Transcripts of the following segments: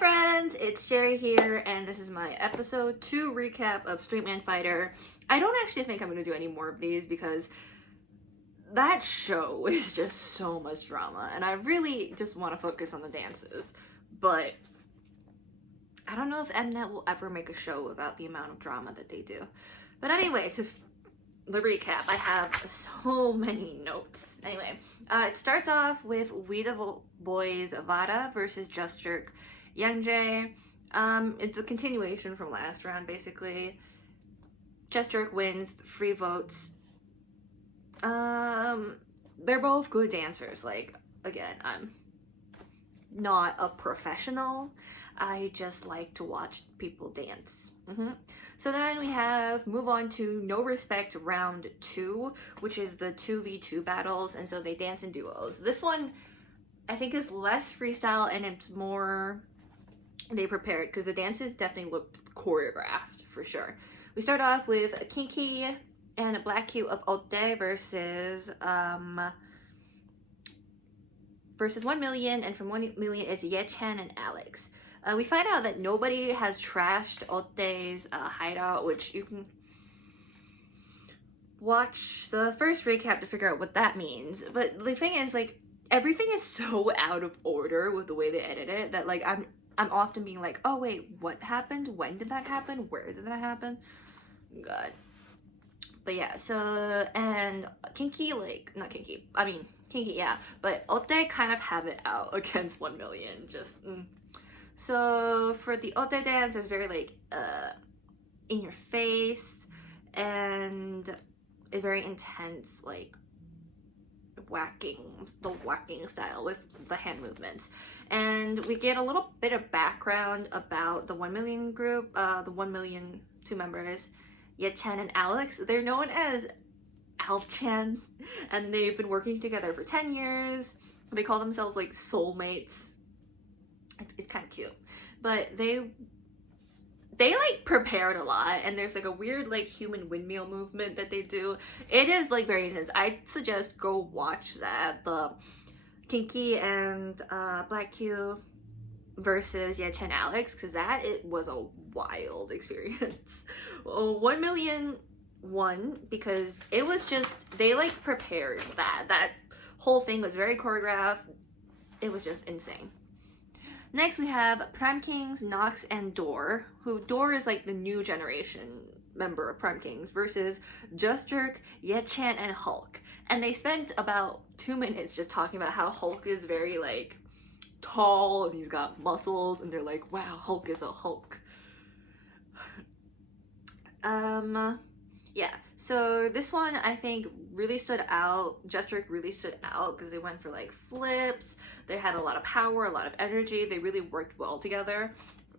friends, it's Sherry here, and this is my episode 2 recap of Street Man Fighter. I don't actually think I'm going to do any more of these because that show is just so much drama, and I really just want to focus on the dances, but I don't know if Mnet will ever make a show about the amount of drama that they do. But anyway, to the recap, I have so many notes. Anyway, it starts off with We the Boys Vada versus Just Jerk Youngjae. It's a continuation from last round, basically. Just Jerk wins, free votes. They're both good dancers. Like, again, I'm not a professional. I just like to watch people dance. So then we have move on to No Respect round 2, which is the 2v2 battles, and so they dance in duos. This one I think is less freestyle and it's more they prepared because the dances definitely look choreographed for sure. We start off with Kinky and a Black Cube of Otte versus 1 Million, and from 1 Million it's Ye-chan and Alex. We find out that nobody has trashed Otte's hideout, which you can watch the first recap to figure out what that means. But the thing is, like, everything is so out of order with the way they edit it that, like, I'm often being like, oh wait, what happened? When did that happen? Where did that happen? God. But yeah, so, and Kinky, like, not Kinky, I mean, Kinky, yeah, but Otte kind of have it out against 1 Million, just, So for the Otte dance, it's very like in your face and a very intense like whacking style with the hand movements. And we get a little bit of background about the 1 Million group, the 1 Million 2 members, Ye-chan and Alex. They're known as Al-chan, and they've been working together for 10 years. They call themselves like soulmates. It's kind of cute, but they like prepared a lot, and there's like a weird like human windmill movement that they do. It is like very intense. I suggest go watch that, the Kinky and Black Q versus Ye-chan Alex, because it was a wild experience. 1 Million won because it was just, they like prepared that whole thing was very choreographed. It was just insane. Next we have Prime Kings, Nox, and Door, who Door is like the new generation member of Prime Kings, versus Just Jerk, Ye-chan, and Hulk. And they spent about 2 minutes just talking about how Hulk is very like tall and he's got muscles, and they're like, wow, Hulk is a Hulk. Yeah, so this one I think really stood out. Just Jerk really stood out because they went for like flips. They had a lot of power, a lot of energy. They really worked well together,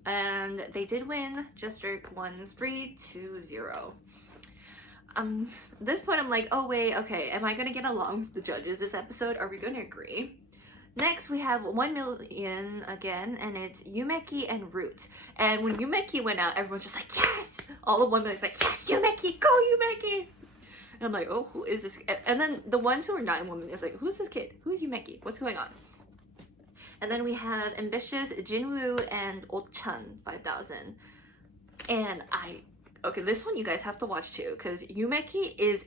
and they did win. Just Jerk won 3-2-0. This point I'm like, oh wait, okay, am I gonna get along with the judges this episode? Are we gonna agree? Next, we have 1 Million again, and it's Yumeki and Root. And when Yumeki went out, everyone's just like, yes! All of 1 Million's like, yes, Yumeki, go Yumeki! And I'm like, oh, who is this? And then the ones who are not in 1 Million is like, who's this kid? Who's Yumeki? What's going on? And then we have Ambitious, Jinwoo, and Ochan 5000. And okay, this one you guys have to watch too, because Yumeki is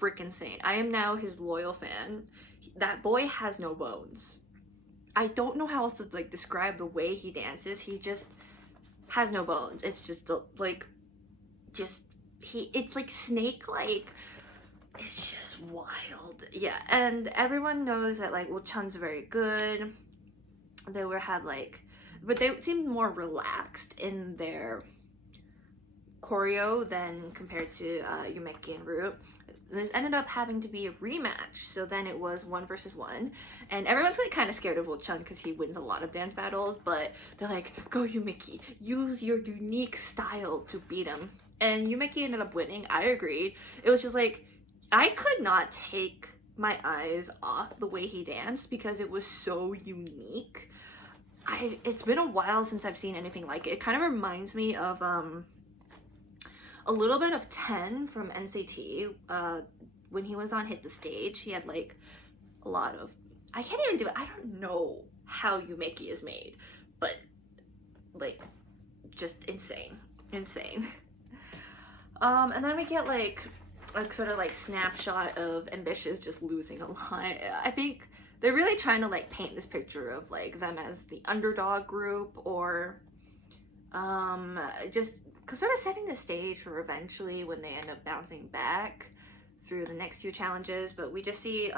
freaking insane. I am now his loyal fan. That boy has no bones. I don't know how else to like describe the way he dances. He just has no bones. It's just like, it's like snake-like. It's just wild. Yeah, and everyone knows that like, well, Chun's very good. They but they seemed more relaxed in their choreo than compared to Yumeki and Root. This ended up having to be a rematch, so then it was 1 versus 1, and everyone's like kind of scared of Chun because he wins a lot of dance battles, but they're like, go Yumeki, use your unique style to beat him. And Yumeki ended up winning. I agreed. It was just like, I could not take my eyes off the way he danced because it was so unique. It's been a while since I've seen anything like it. It kind of reminds me of a little bit of 10 from NCT. When he was on Hit the Stage, he had like a lot of, I can't even do it. I don't know how Yumeki is made, but just insane. And then we get like sort of like snapshot of Ambitious just losing a lot. I think they're really trying to like paint this picture of like them as the underdog group, or just sort of setting the stage for eventually when they end up bouncing back through the next few challenges. But we just see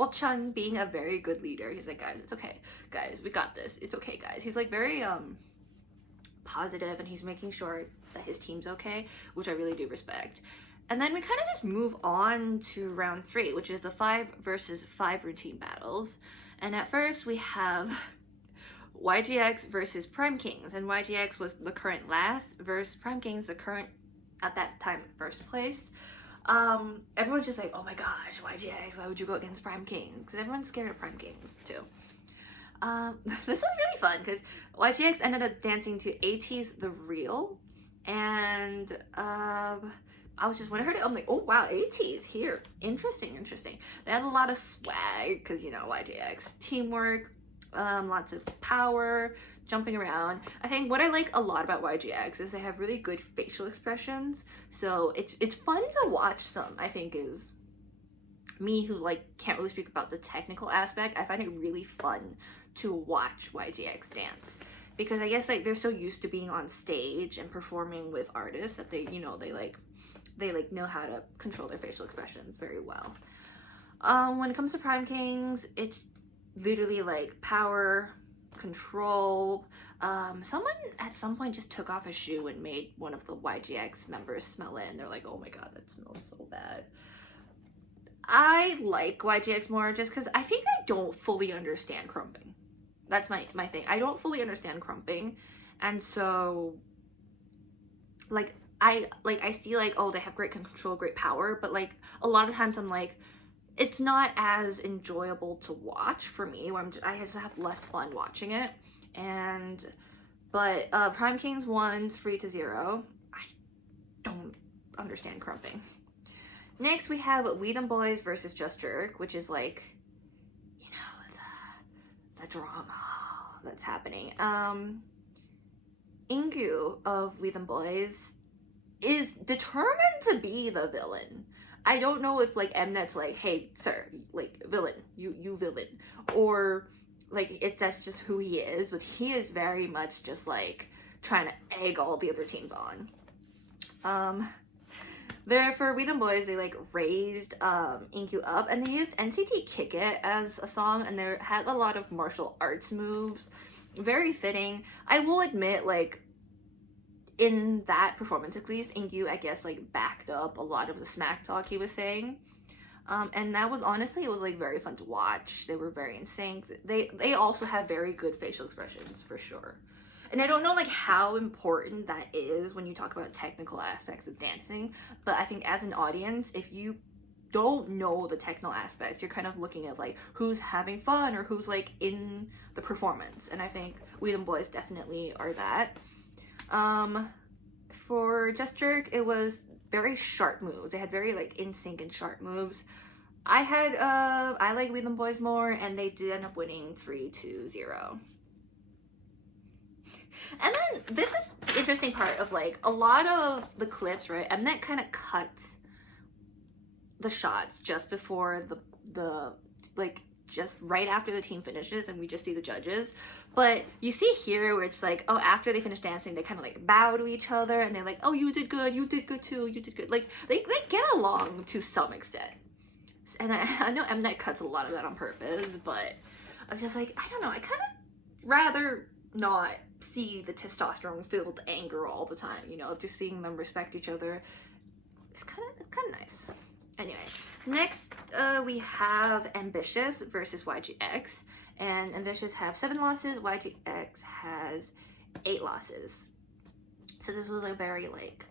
Oh-chan being a very good leader. He's like, guys, it's okay. Guys, we got this. It's okay, guys. He's like very positive, and he's making sure that his team's okay, which I really do respect. And then we kind of just move on to round 3, which is the 5 versus 5 routine battles. And at first we have YGX versus Prime Kings, and YGX was the current last versus Prime Kings, the current at that time first place. Everyone's just like, oh my gosh, YGX, why would you go against Prime Kings? Because everyone's scared of Prime Kings too. This is really fun because YGX ended up dancing to AT's The Real, and I was just when I heard it, I'm like, oh wow, AT's here. Interesting. They had a lot of swag because, you know, YGX, teamwork, lots of power, jumping around. I think what I like a lot about YGX is they have really good facial expressions. So it's fun to watch some, I think, is me who like can't really speak about the technical aspect. I find it really fun to watch YGX dance because I guess like they're so used to being on stage and performing with artists that they, you know, they know how to control their facial expressions very well. When it comes to Prime Kings, it's literally like power, control. Someone at some point just took off a shoe and made one of the YGX members smell it, and they're like, oh my god, that smells so bad. I like YGX more just because I think I don't fully understand crumping. That's my thing. I don't fully understand crumping, and so like I see like, oh, they have great control, great power, but like a lot of times I'm like, it's not as enjoyable to watch for me. Where I just have less fun watching it. But Prime Kings won 3-0. I don't understand crumping. Next we have We Them Boys versus Just Jerk, which is like, you know, the drama that's happening. Ingyu of We Them Boys is determined to be the villain. I don't know if like Mnet's like, hey sir, like villain, you villain, or like that's just who he is, but he is very much just like trying to egg all the other teams on. There for We Them Boys, they like raised Ingyu up, and they used NCT Kick It as a song, and they had a lot of martial arts moves, very fitting. I will admit, like, in that performance at least, Ingyu, I guess, like, backed up a lot of the smack talk he was saying. And that was, honestly, it was, like, very fun to watch. They were very in sync. They also have very good facial expressions, for sure. And I don't know, like, how important that is when you talk about technical aspects of dancing, but I think as an audience, if you don't know the technical aspects, you're kind of looking at, like, who's having fun or who's, like, in the performance. And I think We Them Boys definitely are that. For Just Jerk, it was very sharp moves. They had very like in sync and sharp moves. I like We Them Boys more, and they did end up winning 3-0. And then this is the interesting part of like a lot of the clips, right? Mnet kind of cuts the shots just before the like just right after the team finishes, and we just see the judges. But you see here where it's like, oh, after they finish dancing, they kind of like bow to each other, and they're like, oh, you did good too, you did good. Like they get along to some extent. And I know Mnet cuts a lot of that on purpose, but I'm just like, I don't know, I kind of rather not see the testosterone filled anger all the time, you know, just seeing them respect each other. It's kind of nice. Anyway, next we have Ambitious versus YGX, and Ambitious have 7 losses, YGX has 8 losses. So this was a very like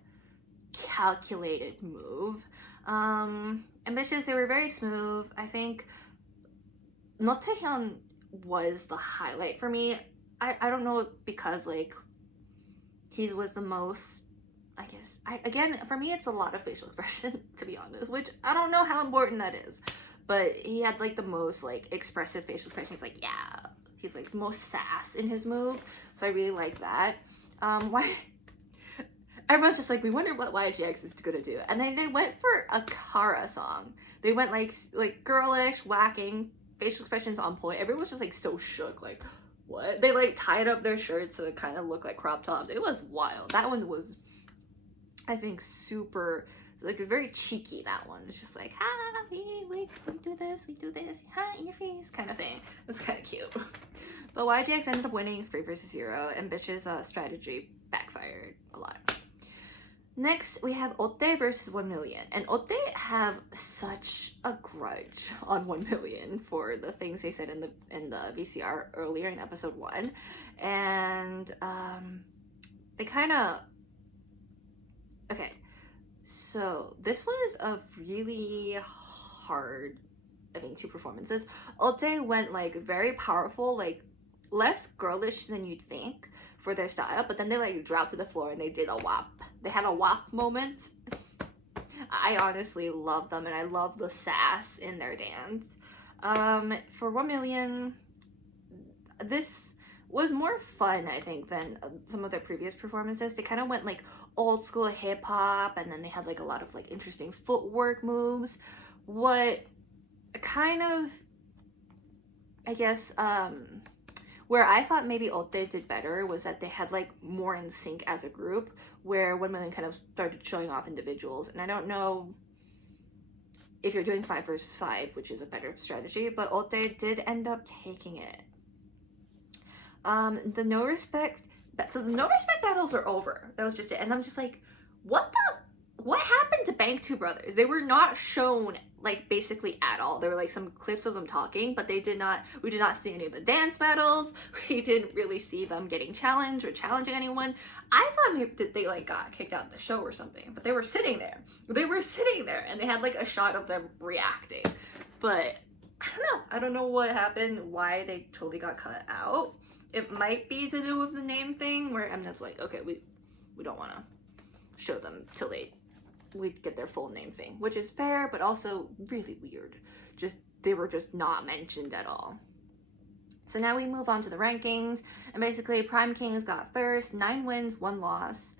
calculated move. Ambitious, they were very smooth. I think Not Taehyun was the highlight for me. I don't know, because like he was the most, I guess, again, for me, it's a lot of facial expression, to be honest, which I don't know how important that is, but he had like the most like expressive facial expression. He's like, yeah, he's like most sass in his move, so I really like that. Why? Everyone's just like, we wonder what YGX is gonna do, and then they went for a Kara song. They went like girlish, whacking, facial expressions on point. Everyone was just like so shook, like what? They like tied up their shirts so it kind of looked like crop tops. It was wild. That one was, I think, super like very cheeky. That one. It's just like, we do this, in your face kind of thing. It was kind of cute. But YGX ended up winning 3 versus 0, and Bitch's strategy backfired a lot. Next, we have Otte versus 1 million. And Otte have such a grudge on 1 million for the things they said in the VCR earlier in episode 1. And they kind of... Okay, so this was a really hard, I think, 2 performances. Otte went like very powerful, like less girlish than you'd think for their style, but then they like dropped to the floor and they did a WAP. They had a WAP moment. I honestly love them, and I love the sass in their dance. For 1 million, this was more fun, I think, than some of their previous performances. They kind of went like old school hip hop, and then they had like a lot of like interesting footwork moves. What kind of, I guess, where I thought maybe Otte did better was that they had like more in sync as a group, where 1 million kind of started showing off individuals. And I don't know if you're doing 5 versus 5, which is a better strategy, but Otte did end up taking it. The no respect battles are over. That was just it. And I'm just like, what happened to Bank 2 Brothers? They were not shown like basically at all. There were like some clips of them talking, but we did not see any of the dance battles. We didn't really see them getting challenged or challenging anyone. I thought maybe that they like got kicked out of the show or something, but they were sitting there. And they had like a shot of them reacting. But I don't know what happened, why they totally got cut out. It might be to do with the name thing, where Mnet's like, okay, we don't want to show them till we get their full name thing, which is fair, but also really weird. They were just not mentioned at all. So now we move on to the rankings, and basically Prime Kings got first, 9 wins, 1 loss.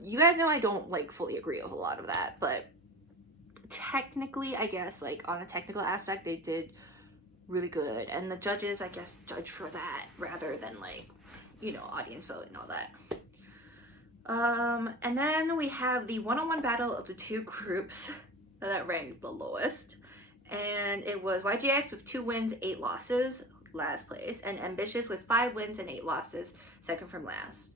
You guys know I don't like fully agree with a lot of that, but technically, I guess, like on a technical aspect, they did really good, and the judges, I guess, judge for that rather than like, audience vote and all that. And then we have the one-on-one battle of the 2 groups that ranked the lowest, and it was YGX with 2 wins, 8 losses, last place, and Ambitious with 5 wins and 8 losses, second from last.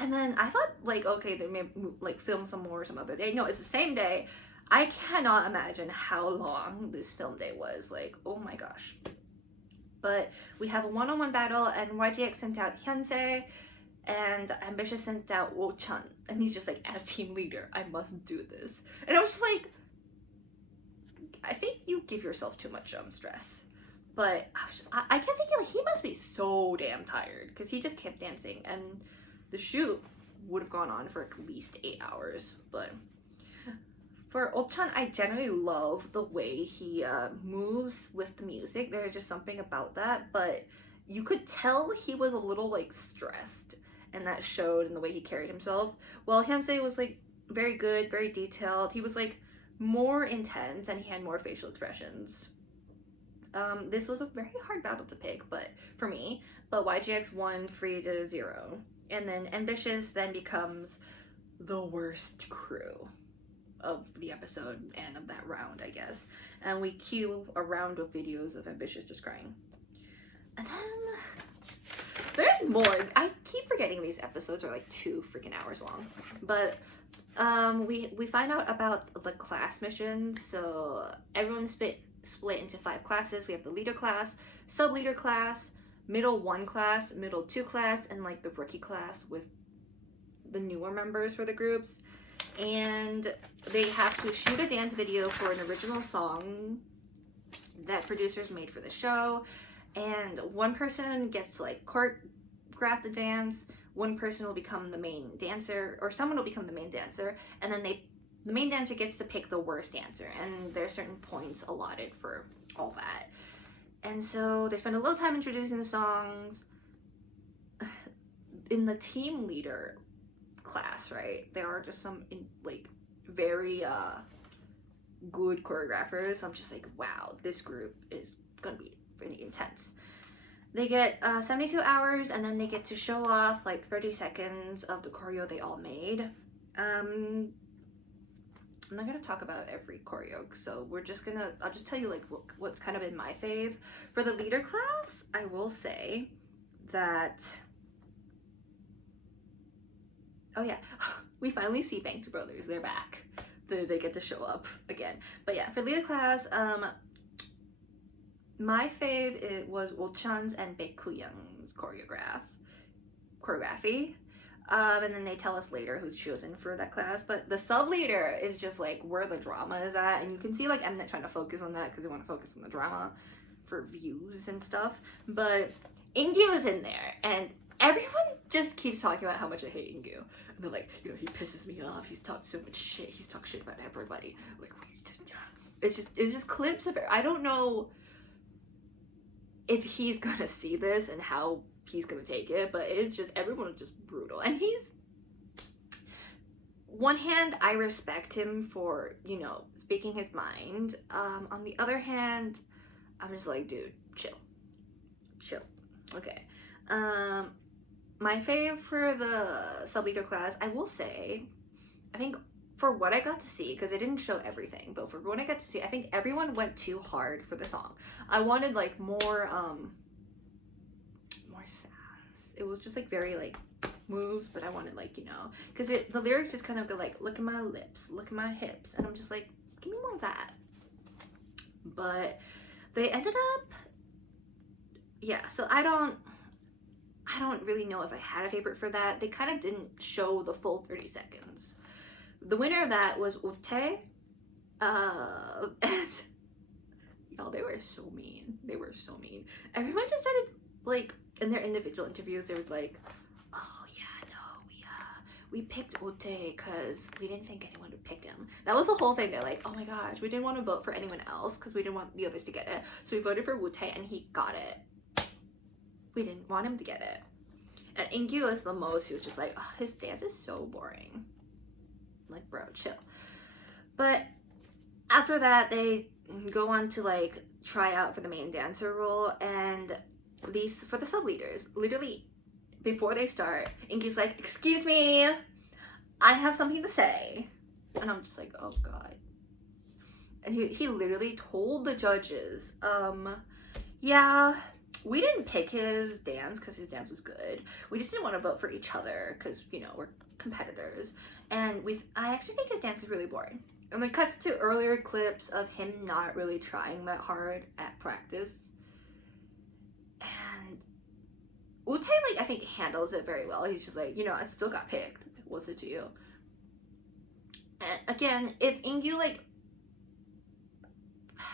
And then I thought, like, okay, they may like film some more some other day. No, it's the same day. I cannot imagine how long this film day was. Like, oh my gosh. But we have a one-on-one battle, and YGX sent out Hyunse, and Ambitious sent out Wo-chan. And he's just like, as team leader, I must do this. And I was just like, I think you give yourself too much stress. But I kept thinking, like, he must be so damn tired, because he just kept dancing, and the shoot would have gone on for at least 8 hours. But for Wo-chan, I generally love the way he moves with the music. There's just something about that, but you could tell he was a little like stressed, and that showed in the way he carried himself. Well, Hyunse was like very good, very detailed. He was like more intense, and he had more facial expressions. This was a very hard battle to pick, but for me, but YGX won 3-0, and then Ambitious then becomes the worst crew of the episode and of that round, I guess. And we cue a round of videos of Ambitious just crying. And then there's more. I keep forgetting these episodes are like 2 freaking hours long. But we find out about the class mission. So everyone split into 5 classes. We have the leader class, sub-leader class, middle 1 class, middle 2 class, and like the rookie class with the newer members for the groups. And they have to shoot a dance video for an original song that producers made for the show, and one person gets to like choreograph the dance, one person will become the main dancer, or someone will become the main dancer, and then the main dancer gets to pick the worst dancer, and there's certain points allotted for all that. And so they spend a little time introducing the songs. in the team leader class, right, there are just some like very good choreographers. So I'm just like, wow, this group is gonna be really intense. They get 72 hours, and then they get to show off like 30 seconds of the choreo they all made. I'm not gonna talk about every choreo, so I'll just tell you like what's kind of in my fave. For the leader class, I will say that, oh yeah, we finally see Banked Brothers. They're back. They get to show up again. But yeah, for leader class, my fave was Wolchan's and Baekhyun's choreography. And then they tell us later who's chosen for that class. But the sub leader is just like where the drama is at, and you can see like Mnet trying to focus on that because they want to focus on the drama for views and stuff. But Ingyu is in there, and everyone just keeps talking about how much I hate Ingyu. And they're like, you know, he pisses me off. He's talked so much shit. He's talked shit about everybody. Like, it's just clips of it. I don't know if he's gonna see this and how he's gonna take it, but it's just, everyone is just brutal. And he's, one hand, I respect him for, you know, speaking his mind. On the other hand, I'm just like, dude, chill. Okay. My fave for the sub-leader class, I will say, I think for what I got to see, because I didn't show everything, but for what I got to see, I think everyone went too hard for the song. I wanted like more sass. It was just like very like moves, but I wanted like, you know, because the lyrics just kind of go like, look at my lips, look at my hips, and I'm just like, give me more of that. But they ended up, yeah, so I don't really know if I had a favorite for that. They kind of didn't show the full 30 seconds. The winner of that was Ute, and y'all, they were so mean. Everyone just started like, in their individual interviews, they were like, oh yeah, no, we picked Ute because we didn't think anyone would pick him. That was the whole thing. They're like, oh my gosh, we didn't want to vote for anyone else because we didn't want the others to get it. So we voted for Ute, and he got it. We didn't want him to get it. And Ingyu is the most, he was just like, oh, his dance is so boring. Like, bro, chill. But after that, they go on to like try out for the main dancer role, and these, for the sub leaders, literally before they start, Inkyu's like, excuse me, I have something to say. And I'm just like, oh god. And he literally told the judges, yeah, we didn't pick his dance because his dance was good. We just didn't want to vote for each other because, you know, we're competitors. And I actually think his dance is really boring. And it cuts to earlier clips of him not really trying that hard at practice. And Ute, like, I think handles it very well. He's just like, you know, I still got picked. What's it to you? And again, if Ingyu, like,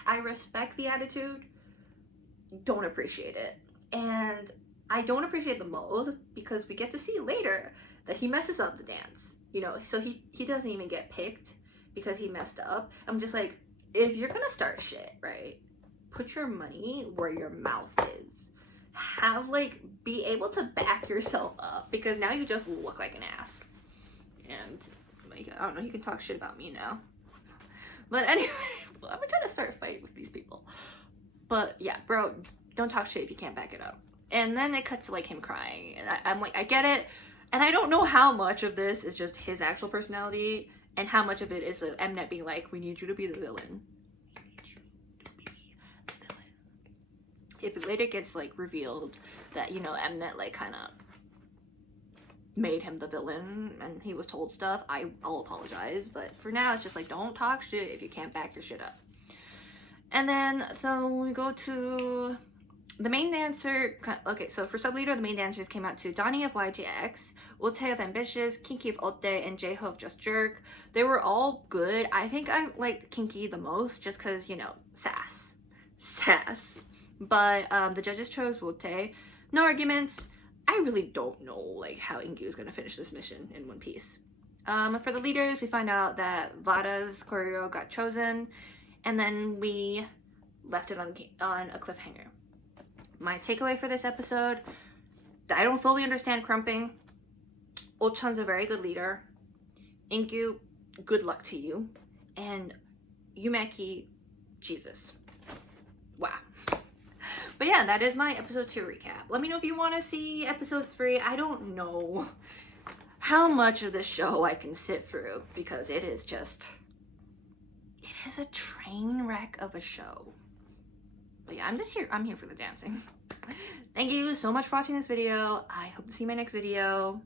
I respect the attitude, don't appreciate it. And I don't appreciate the most because we get to see later that he messes up the dance. You know, so he doesn't even get picked because he messed up. I'm just like, if you're gonna start shit, right, put your money where your mouth is. Have, like, be able to back yourself up, because now you just look like an ass. And like, I don't know, you can talk shit about me now. But anyway, I'm gonna start fighting with these people. But yeah, bro, don't talk shit if you can't back it up. And then it cuts to like him crying, and I'm like, I get it. And I don't know how much of this is just his actual personality and how much of it is Mnet being like, we need you to be the villain. If it later gets like revealed that, you know, Mnet like kind of made him the villain and he was told stuff, I'll apologize. But for now, it's just like, don't talk shit if you can't back your shit up. And then, so we go to the main dancer. Okay, so for sub-leader, the main dancers came out to Donnie of YGX, Ute of Ambitious, Kinky of Otte, and Jaeho of Just Jerk. They were all good. I think I liked Kinky the most just because, you know, sass. But the judges chose Ute. No arguments. I really don't know like how Ingyu is going to finish this mission in one piece. For the leaders, we find out that Vada's choreo got chosen, and then we left it on a cliffhanger. My takeaway for this episode, I don't fully understand crumping. Ochan's a very good leader. Inkyu, good luck to you. And Yumeki, Jesus. Wow. But yeah, that is my episode 2 recap. Let me know if you want to see episode 3. I don't know how much of this show I can sit through because it is a train wreck of a show. But yeah, I'm here for the dancing. Thank you so much for watching this video. I hope to see you in my next video.